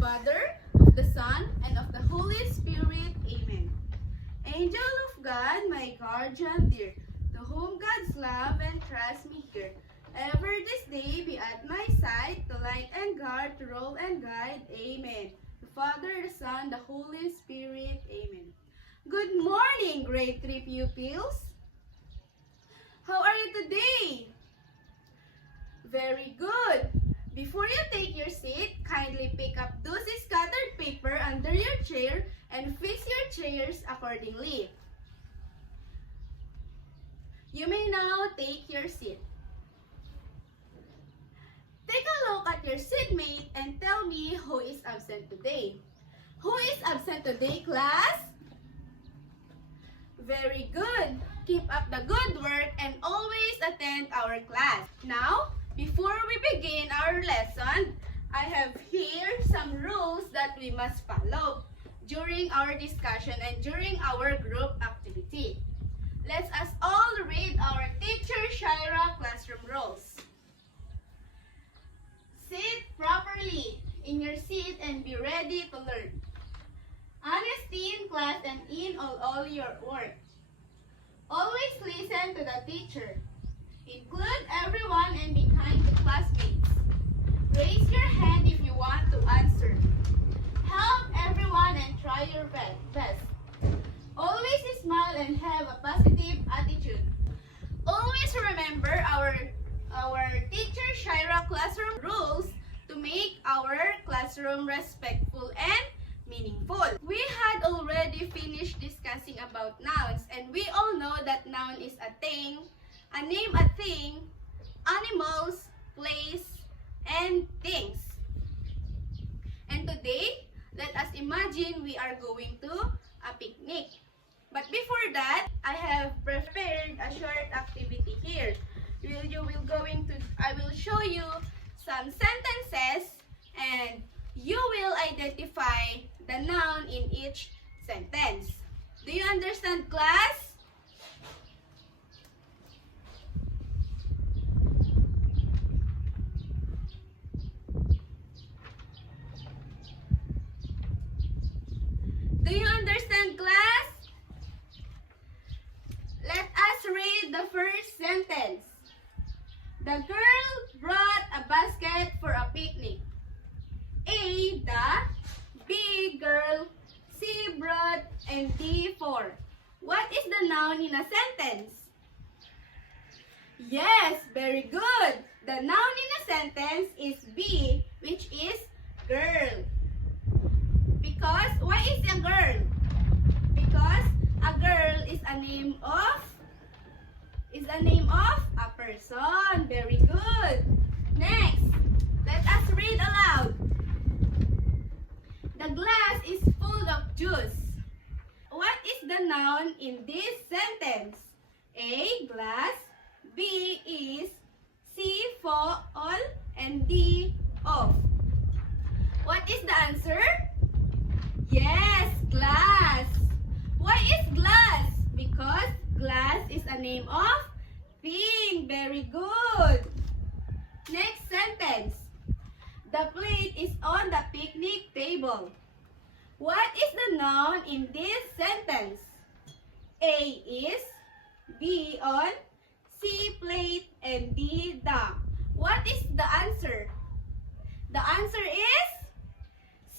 Father, of the Son, and of the Holy Spirit. Amen. Angel of God, my guardian dear, to whom God's love and trust me here, ever this day be at my side, to light and guard, to rule and guide. Amen. The Father, the Son, the Holy Spirit. Amen. Good morning, grade 3 pupils. How are you today? Very good. Before you take your seat, kindly pick up those scattered paper under your chair and fix your chairs accordingly. You may now take your seat. Take a look at your seatmate and tell me who is absent today. Who is absent today, class? Very good. Keep up the good work and always attend our class. Now, before we begin our lesson, I have here some rules that we must follow during our discussion and during our group activity. Let us all read our Teacher Shira classroom rules. Sit properly in your seat and be ready to learn. Honesty in class and in all your work. Always listen to the teacher. Include everyone and be kind to classmates. Raise your hand if you want to answer. Help everyone and try your best. Always smile and have a positive attitude. Always remember our Teacher Shira classroom rules to make our classroom respectful and meaningful. We had already finished discussing about nouns, and we all know that noun is a thing, a name a thing, animals, place, and things. And today, let us imagine we are going to a picnic. But before that, I have prepared a short activity here. I will show you some sentences and you will identify the noun in each sentence. Do you understand, class? Do you understand, class? Let us read the first sentence. The girl brought a basket for a picnic. A, the, B, girl, C, brought, and D, for. What is the noun in a sentence? Yes, very good. The noun in a sentence is B, which is girl. Because, why is a girl? Because a girl is a name of a person. Very good. Next, let us read aloud. The glass is full of juice. What is the noun in this sentence? A, glass, B, is, C, full, and D, of. What is the answer? Yes, glass. Why is glass? Because glass is a name of thing. Very good. Next sentence. The plate is on the picnic table. What is the noun in this sentence? A, is, B, on, C, plate, and D, the. What is the answer? The answer is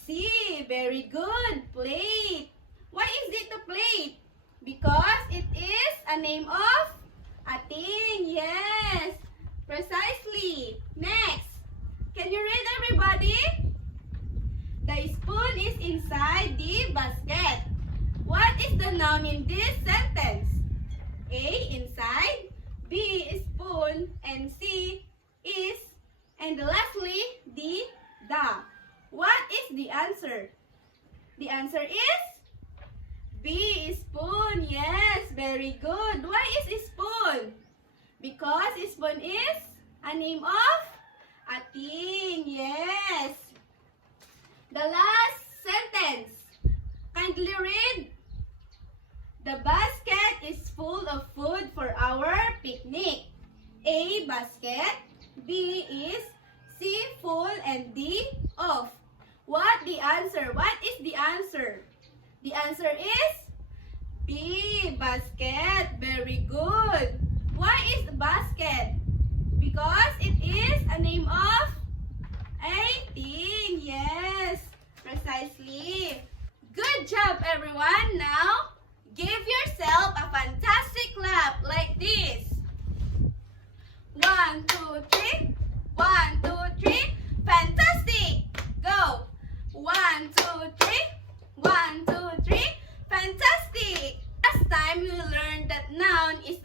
C. Very good. Plate. Why is it a plate? Because it is a name of a thing. Yes. Precisely. Next. Can you read, everybody? The spoon is inside the basket. What is the noun in this sentence? A, inside, B, spoon, and C, is, and lastly, D, the. What is the answer? The answer is B, spoon. Yes, very good. Why is spoon? Because spoon is a name of a thing. Yes. The last sentence. Kindly read. The basket is full of food for our picnic. A, basket. B, is, C, full, and D, of. What the answer? What is the answer? The answer is B, basket. Very good. Why is basket? Because it is a name of a thing. Yes, precisely. Good job, everyone. Now, give yourself a fantastic clap like this. 1, 2, 3. 1, 2, 3. Fantastic. Go. 1, 2, 3. 1, 2, 3. Fantastic. Last time we learned that noun is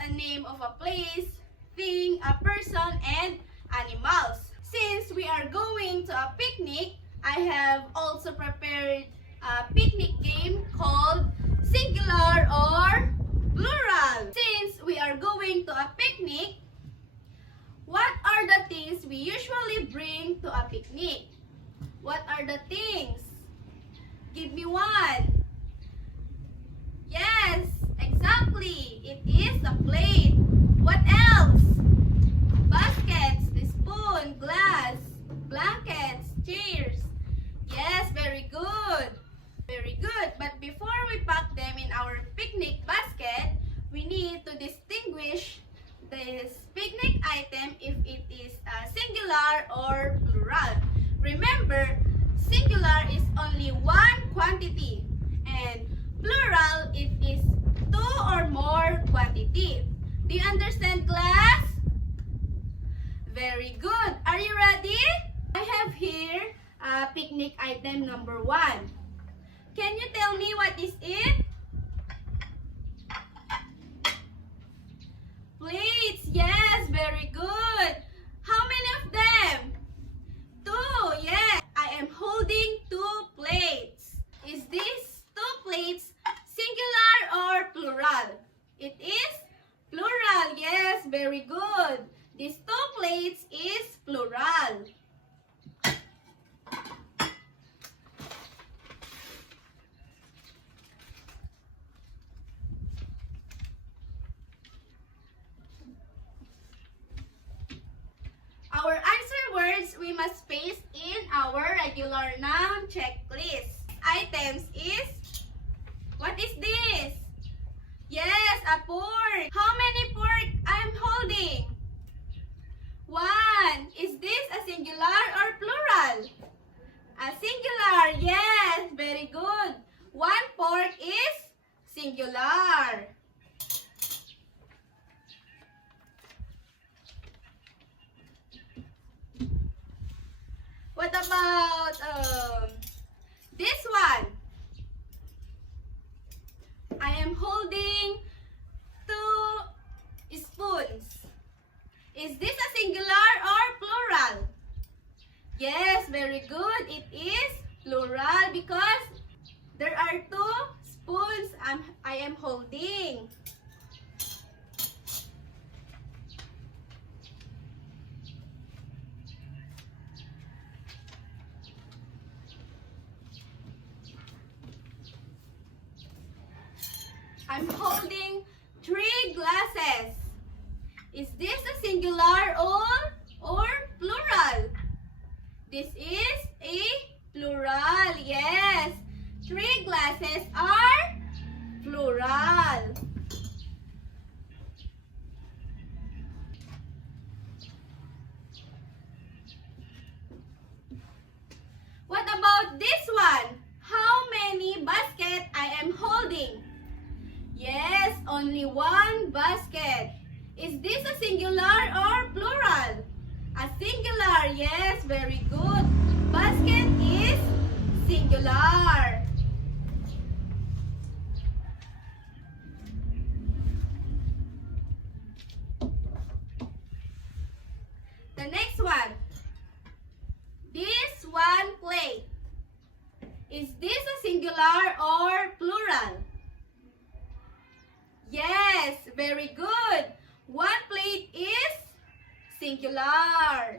a name of a place, thing, a person, and animals. Since we are going to a picnic, I have also prepared a picnic game called singular or plural. Since we are going to a picnic, what are the things we usually bring to a picnic? What are the things? Give me one. Yes, exactly. It is a plate. What else? Baskets, spoon, glass, blankets, chairs. Yes, very good. Very good. But before we pack them in our picnic basket, we need to distinguish this picnic item if it is singular or plural. Remember, singular is only one quantity and plural it is two or more quantity. Do you understand, class? Very good. Are you ready? I have here picnic item number 1. Can you tell me what is it? Plates. Yes, very good. How many of them? 2. Yes. I am holding 2 plates. Is this 2 plates singular or plural? It is plural. Yes, very good. These 2 plates is plural. Our answer words we must paste in our regular noun checklist. Items is, what is this? Yes, a pork. How many pork I'm holding? 1. Is this a singular or plural? A singular. Yes, very good. 1 pork is singular. What about this one? I am holding 2 spoons. Is this a singular or plural? Yes, very good. It is plural because there are 2 spoons I am holding. I'm holding 3 glasses. Is this a singular or plural? This is a plural. Yes. 3 glasses are plural. What about this one? How many baskets I am holding? Yes, only 1 basket. Is this a singular or plural? A singular. Yes, very good. Basket is singular. The next one. This 1 plate. Is this a singular or plural? Yes, very good. 1 plate is singular.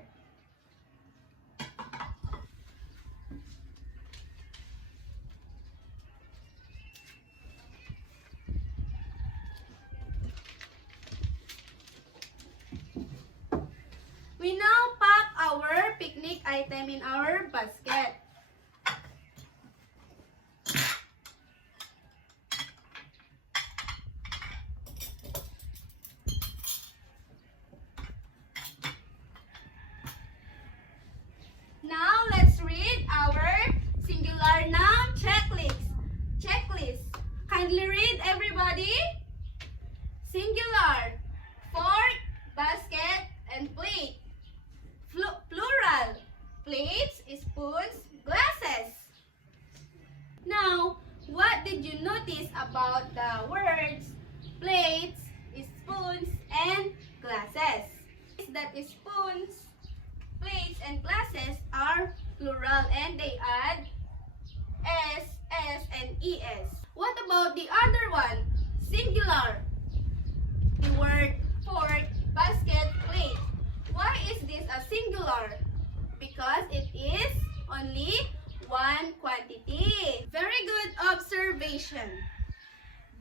We now pack our picnic item in our basket. Singular, fork, basket, and plate. Plural, plates, spoons, glasses. Now, what did you notice about the words plates, spoons, and glasses? Is that spoons, plates, and glasses are plural and they add S, and ES. What about the other one? Singular. The word fork, basket, plate. Why is this a singular? Because it is only one quantity. Very good observation.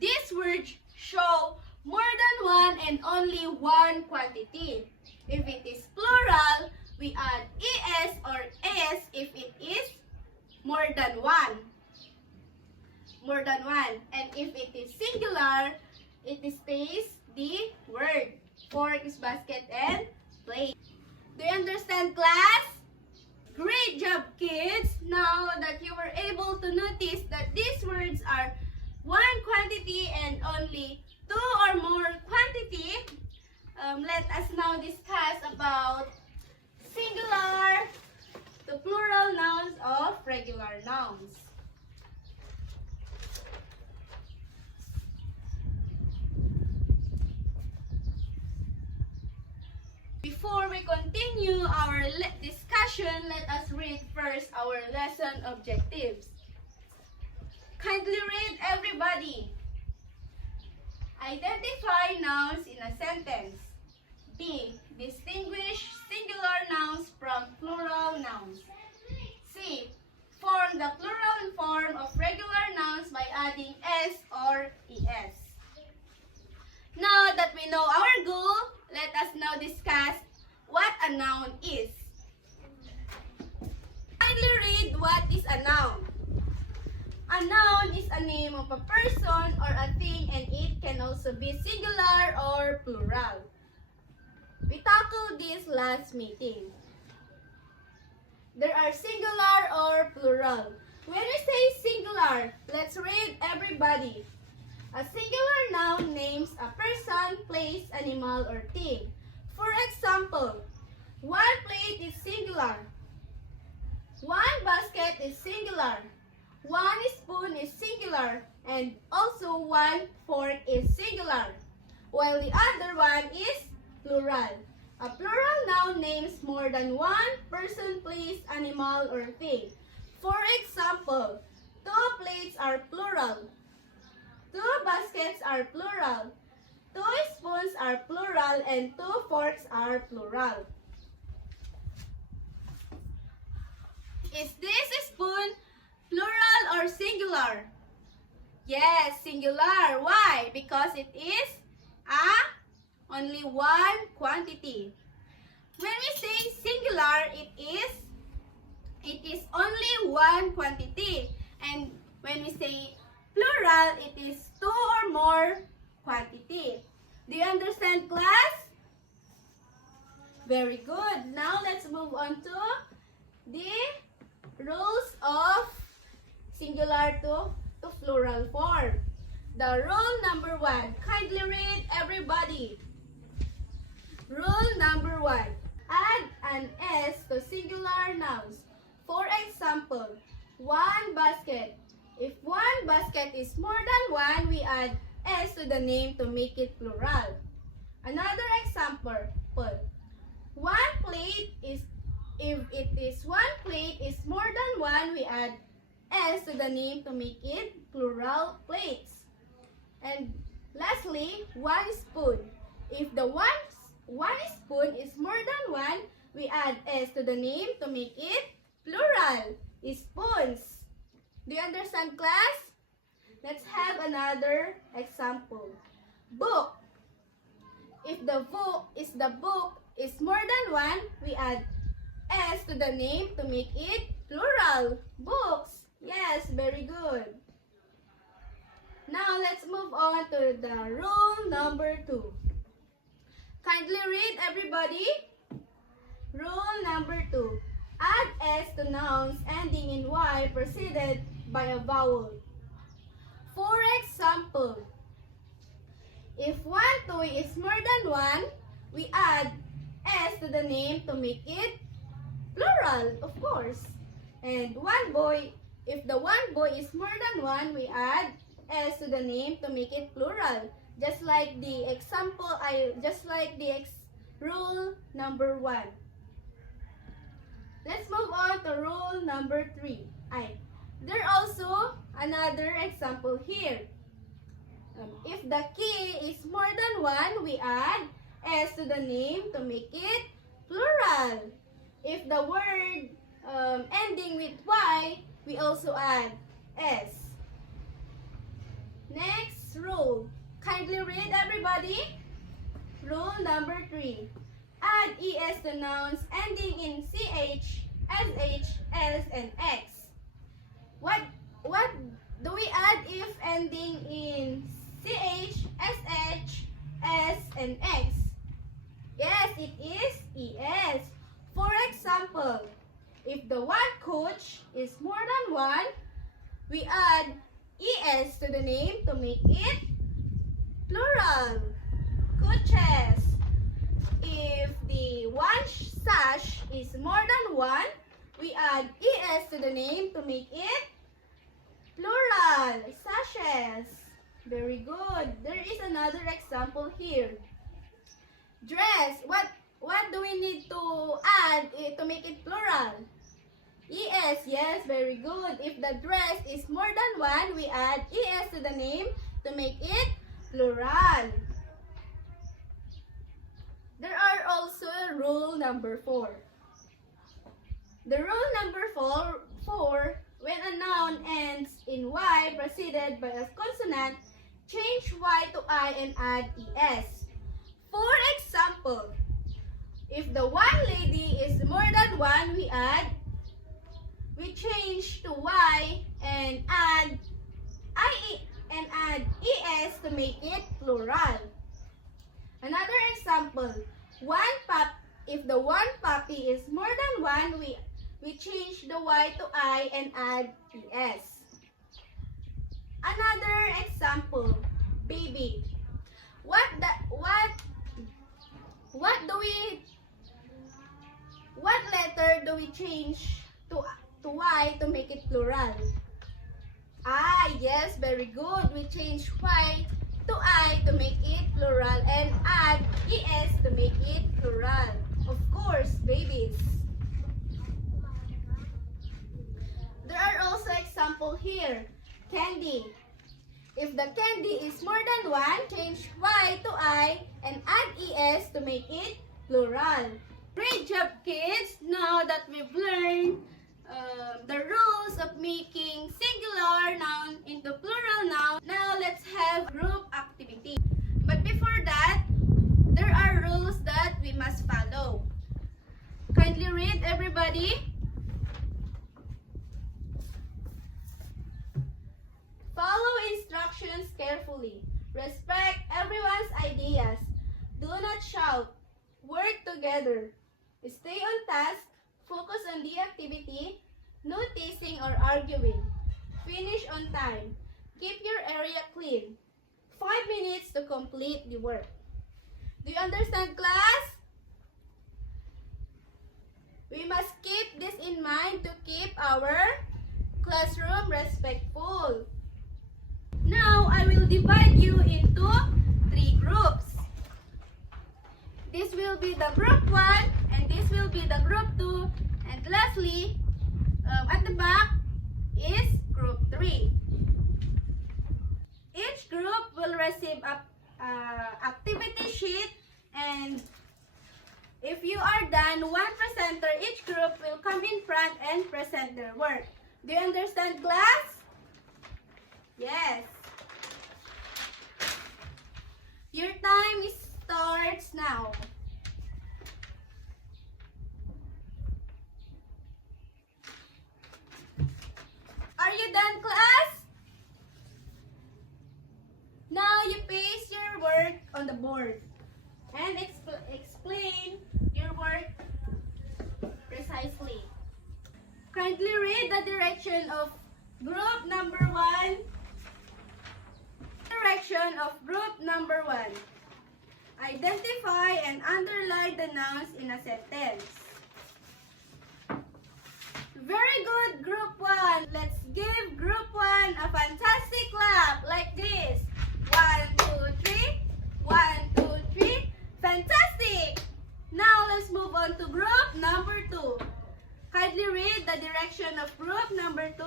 These words show more than one and only one quantity. If it is plural, we add ES or S if it is more than one. More than one. And if it is singular, it stays the word fork, basket, and plate. Do you understand, class? Great job, kids! Now that you were able to notice that these words are one quantity and only two or more quantity, let us now discuss about singular to plural nouns of regular nouns. Before we continue our discussion, let us read first our lesson objectives. Kindly read, everybody. Identify nouns in a sentence. B. Distinguish singular nouns from plural nouns. C. Form the plural form of regular nouns by adding S or ES. Now that we know our goal, let us now discuss what a noun is. Kindly read what is a noun. A noun is a name of a person or a thing, and it can also be singular or plural. We tackled this last meeting. There are singular or plural. When we say singular, let's read, everybody. A singular noun names a person, place, animal, or thing. For example, one plate is singular. One basket is singular. One spoon is singular. And also one fork is singular. While the other one is plural. A plural noun names more than one person, place, animal, or thing. For example, two plates are plural. Two baskets are plural. Two spoons are plural and two forks are plural. Is this spoon plural or singular? Yes, singular. Why? Because it is only one quantity. When we say singular, it is only one quantity. And when we say plural, it is two or more quantity. Do you understand, class? Very good. Now let's move on to the rules of singular to plural form. The rule number 1. Kindly read, everybody. Rule number 1. Add an S to singular nouns. For example, one basket. If one basket is more than one, we add S to the name to make it plural. Another example, one plate is, if it is one plate is more than one, we add S to the name to make it plural plates. And lastly, one spoon. If the one spoon is more than one, we add S to the name to make it plural, spoons. Do you understand, class? Let's have another example. Book. If the book is more than one, we add S to the name to make it plural, books. Yes, very good. Now let's move on to the rule number 2. Kindly read, everybody. Rule number 2. Add S to nouns ending in Y preceded by a vowel. For example, If one toy is more than one, we add S to the name to make it plural, of course. And one boy, if the one boy is more than one, we add S to the name to make it plural. Just like the example, rule number 1. Let's move on to rule number 3. There also another example here. If the key is more than one, we add S to the name to make it plural. If the word ending with Y, we also add S. Next rule. Kindly read, everybody. Rule number 3. Add ES to nouns ending in CH, SH, S, and X. What do we add if ending in CH, SH, S, and X? Yes, it is ES. For example, if the one coach is more than one, we add ES to the name to make it plural. Coaches. If the one sash is more than one, we add ES to the name to make it plural. Sashes. Very good. There is another example here. Dress. What do we need to add to make it plural? ES. Yes, very good. If the dress is more than one, we add ES to the name to make it plural. There are also rule number 4. The rule number 4, when a noun ends in Y preceded by a consonant, change Y to I and add ES. For example, if the one lady is more than one, we change to Y and add ES to make it plural. Another example, if the one puppy is more than one, we change the Y to I and add ES. Another example, baby. What letter do we change to Y to make it plural? I. Yes, very good. We change Y to I to make it plural and add ES to make it plural. Of course, babies. There are also example here. Candy. If the candy is more than one, change Y to I and add ES to make it plural. Great job, kids! Now that we've learned the rules of making singular noun into plural noun, now let's have group activity. But before that, there are rules that we must follow. Kindly read, everybody. Follow instructions carefully. Respect everyone's ideas. Do not shout. Work together. Stay on task. Focus on the activity. No teasing or arguing. Finish on time. Keep your area clean. 5 minutes to complete the work. Do you understand, class? We must keep this in mind to keep our classroom respectful. Now, I will divide you into 3 groups. This will be the group 1, and this will be the group 2, and lastly, at the back is group 3. Each group will receive an activity sheet, and if you are done, one presenter, each group will come in front and present their work. Do you understand, class? Yes. Your time starts now. Are you done, class? Now you paste your work on the board and explain your work precisely. Kindly read the direction of group number 1. direction of group number 1. Identify and underline the nouns in a sentence. Very good, group 1. Let's give group 1 a fantastic clap like this. 1, 2, 3. 1, 2, 3. Fantastic! Now let's move on to group number 2. Kindly read the direction of group number 2.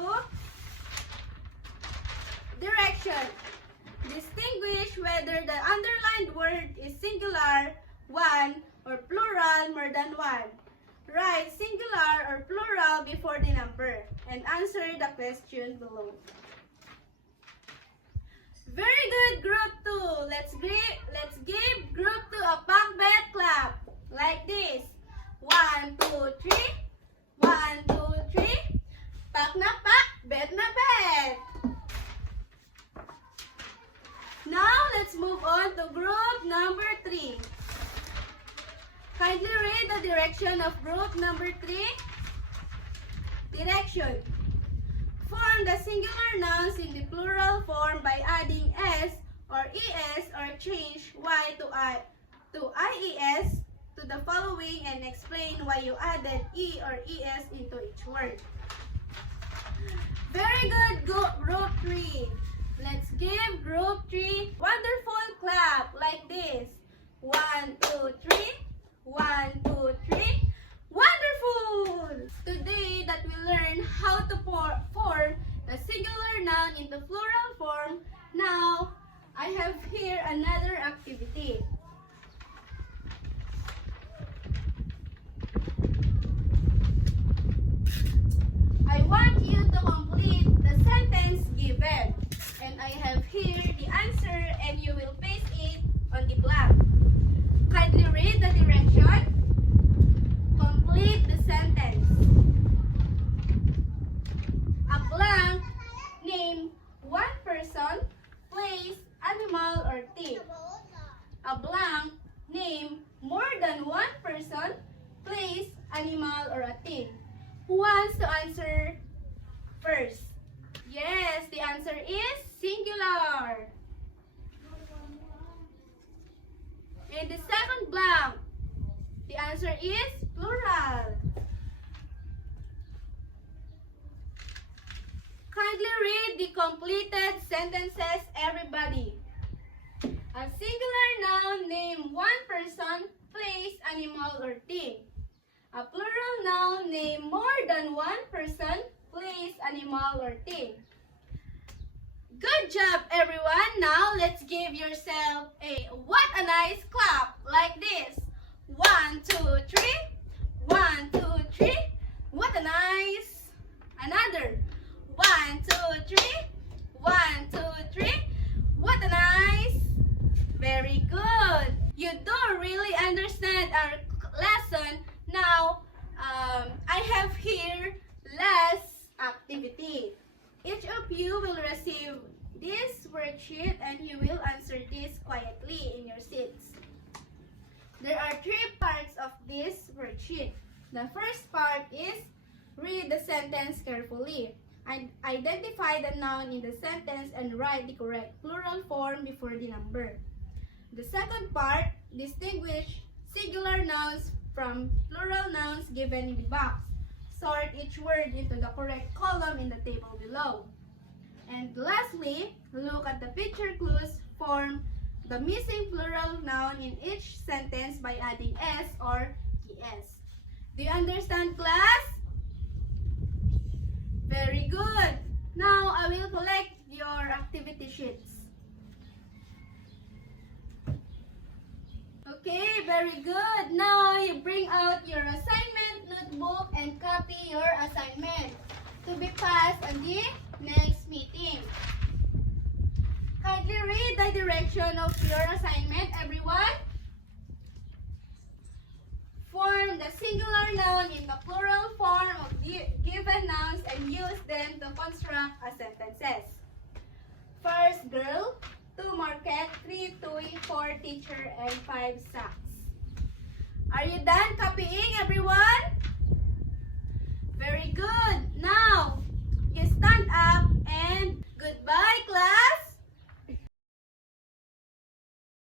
Direction. Distinguish whether the underlined word is singular, one, or plural, more than one. Write singular or plural before the number and answer the question below. Very good, group 2. Let's give group 2 a back clap like this. 1, 2, 3. 1, 2, 3. Pak na pak, bet na bet. Now let's move on to group number 3. Kindly read the direction of group number 3. Direction. Form the singular nouns in the plural form by adding s or es or change y to ies to the following and explain why you added e or es into each word. Very good, group 3. Let's give group 3 wonderful clap like this. 1, 2, 3. 1, 2, 3. Wonderful! Today that we learn how to form the singular noun into plural form. Now, I have here another activity. I want you to complete the sentence given. And I have here the answer and you will paste it on the blank. Kindly read the direction. Complete the sentence. A blank, name one person, place, animal, or thing. A blank, name more than one person, place, animal, or a thing. Who wants to answer first? Yes, the answer is singular. In the second blank, the answer is plural. Kindly read the completed sentences, everybody. A singular noun, name one person, place, animal, or thing. A plural noun, name more than one person, place, animal, or thing. Good job, everyone. Now, let's give yourself what a nice clap like this. 1, 2, 3. 1, 2, 3. What a nice. Another. 1, 2, 3. 1, 2, 3. What a nice. Very good. You do really understand our lesson. Now, I have here last activity. Each of you will receive this worksheet and you will answer this quietly in your seats. There are 3 parts of this worksheet. The first part is read the sentence carefully. Identify the noun in the sentence and write the correct plural form before the number. The second part, distinguish singular nouns from plural nouns given in the box. Sort each word into the correct column in the table below. And lastly, look at the picture clues. Form the missing plural noun in each sentence by adding s or es. Do you understand, class? Very good. Now, I will collect your activity sheets. Okay, very good. Now, you bring out your assignment notebook and copy your assignment to be passed on the next meeting. Kindly read the direction of your assignment, everyone. Form the singular noun in the plural form of given nouns and use them to construct a sentences. First, girl. 2, market. 3, toy. 4, teacher. And 5, socks. Are you done copying, everyone? Very good.